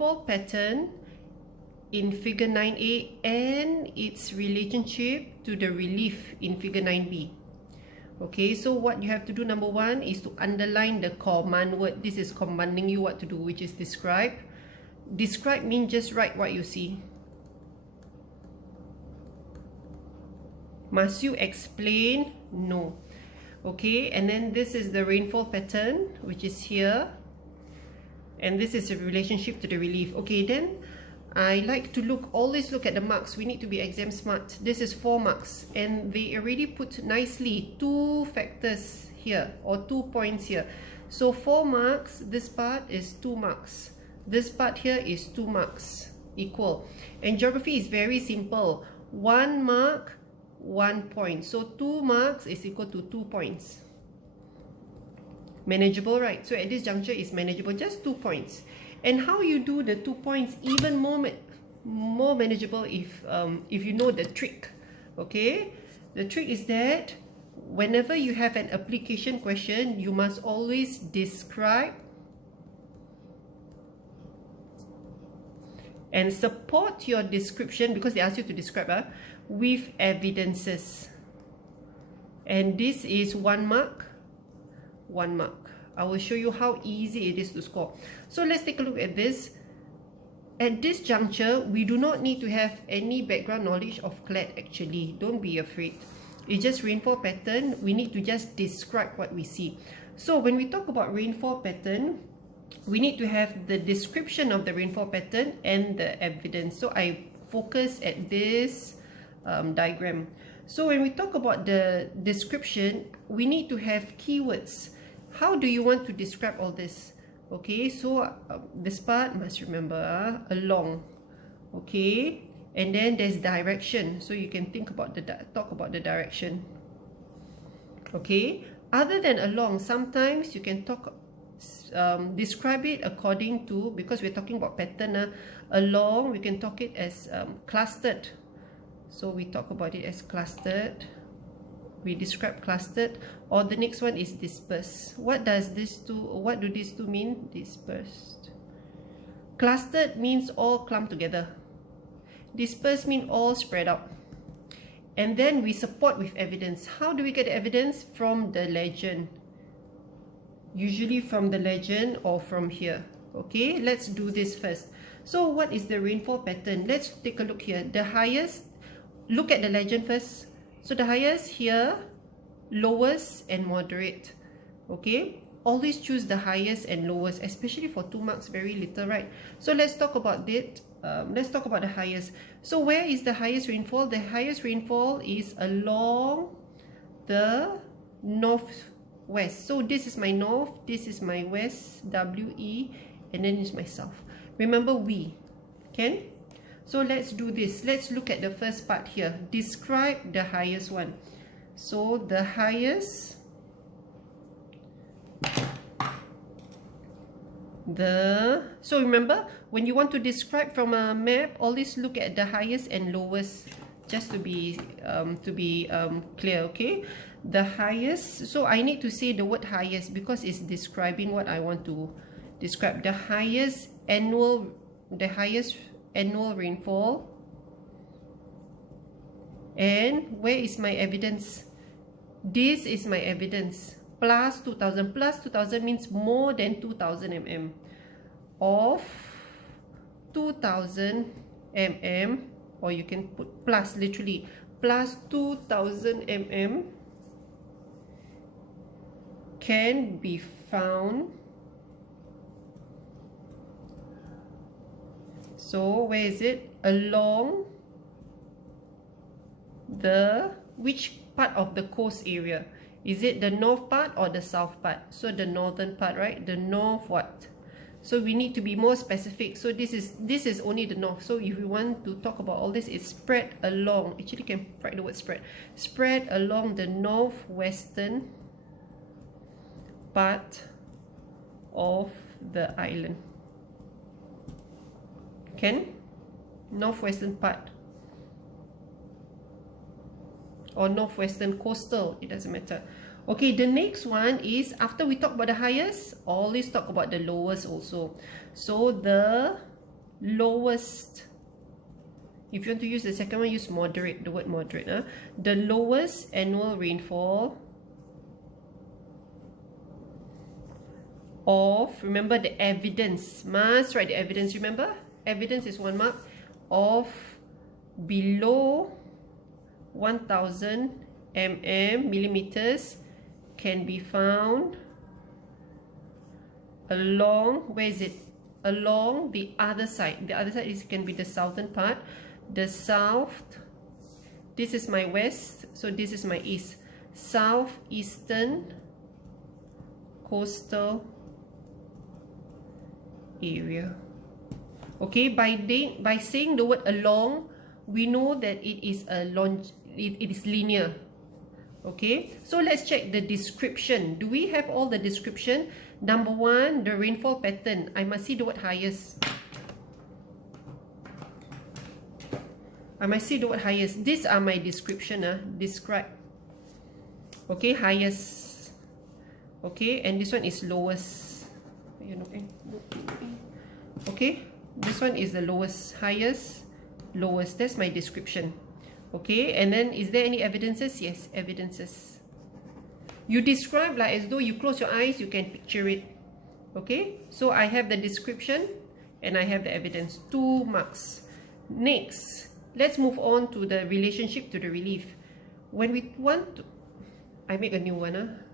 rainfall pattern in figure 9a and its relationship to the relief in figure 9b. Okay, so what you have to do, number one, is to underline the command word. This is commanding you what to do, which is describe. Describe means just write what you see. Must you explain? No. Okay, and then this is the rainfall pattern, which is here. And this is a relationship to the relief. Okay, then I like to always look at the marks. We need to be exam smart. This is 4 marks, and they already put nicely 2 factors here, or 2 points here. So 4 marks, this part is 2 marks. This part here is 2 marks, equal. And geography is very simple. 1 mark, 1 point. So 2 marks is equal to 2 points. Manageable, right? So at this juncture is manageable, just 2 points. And how you do the 2 points even more manageable if you know the trick. Okay, the trick is that whenever you have an application question, you must always describe and support your description, because they ask you to describe with evidences. And this is 1 mark, 1 mark. I will show you how easy it is to score. So let's take a look at this. At this juncture, we do not need to have any background knowledge of CLAD actually. Don't be afraid. It's just rainfall pattern. We need to just describe what we see. So when we talk about rainfall pattern, we need to have the description of the rainfall pattern and the evidence. So I focus at this diagram. So when we talk about the description, we need to have keywords. How do you want to describe all this? Okay, so this part must remember along. Okay, and then there's direction. So you can think about talk about the direction. Okay, other than along, sometimes you can talk describe it according to, because we're talking about pattern. Along, we can talk it as clustered. So we talk about it as clustered. We describe clustered, or the next one is dispersed. What do these two mean? Dispersed. Clustered means all clumped together. Dispersed means all spread out. And then we support with evidence. How do we get evidence? From the legend. Usually from the legend or from here. Okay, let's do this first. So what is the rainfall pattern? Let's take a look here. The highest, look at the legend first. So the highest here, lowest and moderate. Okay, always choose the highest and lowest, especially for 2 marks, very little, right? So let's talk about it. Let's talk about the highest. So where is the highest rainfall? The highest rainfall is along the northwest. So this is my north, this is my west, WE, and then is my south. Remember we, can? So let's do this. Let's look at the first part here. Describe the highest one. So the highest, so remember, when you want to describe from a map, always look at the highest and lowest, just to be clear. Okay, the highest. So I need to say the word highest because it's describing what I want to describe. The highest annual rainfall. And where is my evidence? This is my evidence. Plus 2000. Plus 2000 means more than 2000 mm. Of 2000 mm, or you can put plus, literally plus 2000 mm can be found. So where is it? Along the, which part of the coast area? Is it the north part or the south part? So the northern part, right? The north what? So we need to be more specific. So this is only the north. So if we want to talk about all this, it's spread along. Actually, you can write the word spread. Spread along the northwestern part of the island. Can? Northwestern part. Or northwestern coastal, it doesn't matter. Okay, the next one is, after we talk about the highest, always talk about the lowest also. So the lowest, if you want to use the second one, use moderate, the word moderate. The lowest annual rainfall of, remember the evidence, must write the evidence, remember? Evidence is 1 mark, of below 1000 millimeters can be found along, where is it? Along the other side. The other side is, can be the southern part. The south, this is my west, so this is my east. Southeastern coastal area. Okay, by saying the word along, we know that it is it is linear. Okay, so let's check the description. Do we have all the description? Number 1, the rainfall pattern. I must see the word highest. I must see the word highest. These are my description. Describe. Okay, highest. Okay, and this one is lowest. Okay, this one is the lowest. Highest, lowest. That's my description. Okay, and then is there any evidences? Yes, evidences. You describe like as though you close your eyes, you can picture it. Okay, so I have the description and I have the evidence. 2 marks. Next, let's move on to the relationship to the relief. When we want to, I make a new one.